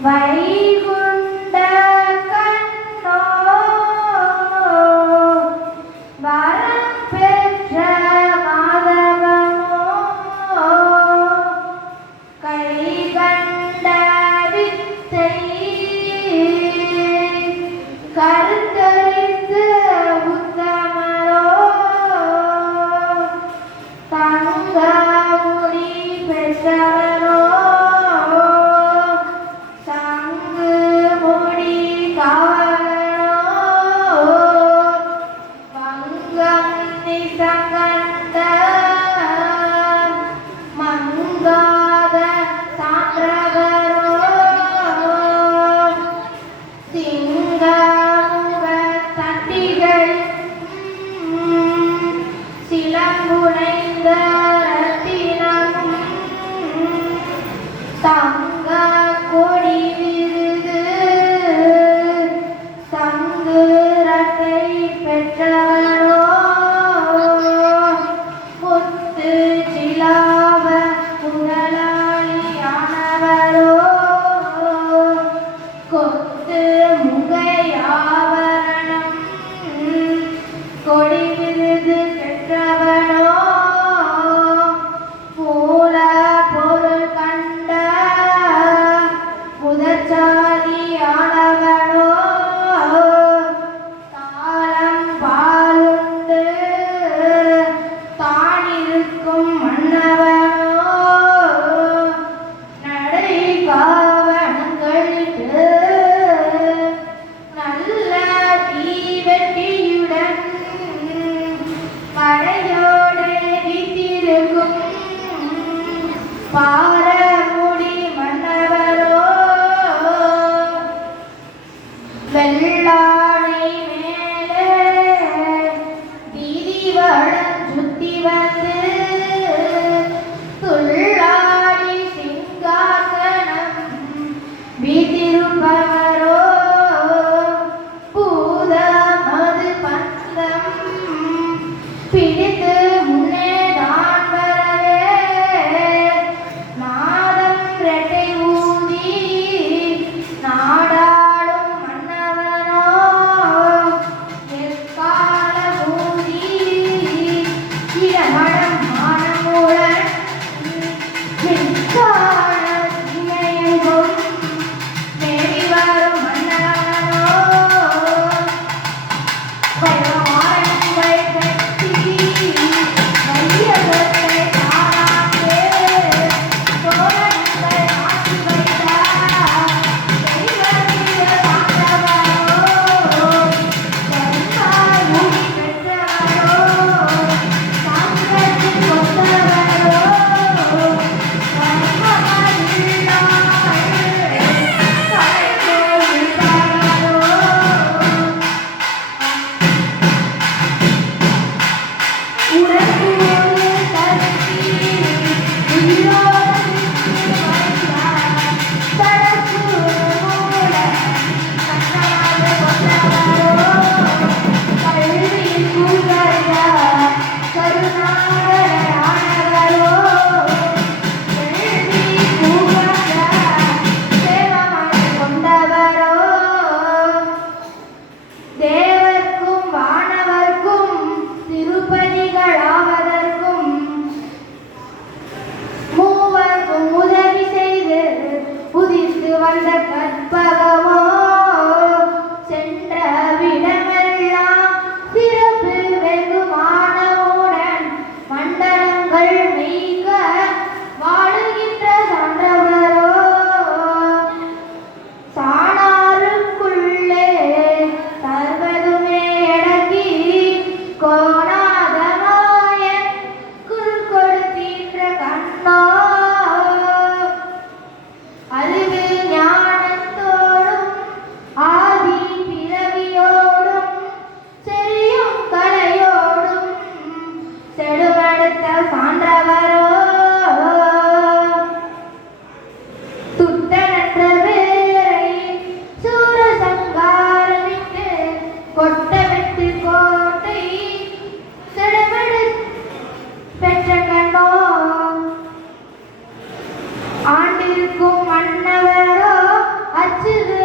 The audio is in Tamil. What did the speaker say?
வைகுண்ட கண்ணோ வரம் பெற்ற மாதவமோ கை கண்ட வித்தை கருத்தரித்து உத்தமரோ தங்க முடி பெற்றவரோ தங்க கொடி விருது சங்குரத்தை பெற்றவரோ முத்து சிலாவ முதலாளியானவரோ கொத்து முகையாவரணம் கொடி விருது பெற்றவனோ பாரமுடி மன்னவரோ வெள்ளாடை மேலே வீதிவளம் சுத்தி வந்து துள்ளாடி சிங்காசனம் வீட்டிருப்பவரோ பூத மது பந்தம் பிடித்து முன்னே வந்த கற்பகமோ சென்ற விடமெல்லாம் சிறப்பு வெகுமானமுடன் மண்டலங்கள் மீக வாழுகின்ற சான்றவரோ சாணாருக்குள்ளே சர்வதுமே அடக்கி கோணாதமாயன் குறுக்கொடுத்தீன்ற கண்ணோ அறிவு ஞானத்தோடும் ஆதி பிறவியோடும் செறியும் கலையோடும் செடுமடுத்த சான்றவரோ துட்டனற்ற பேரை சூரசங்காரமிட்டு கொட்டமெட்டு கோட்டை செடுமடு பெற்ற கண்ணோ ஆண்டிருக்கும் மன்னவரோ சிறு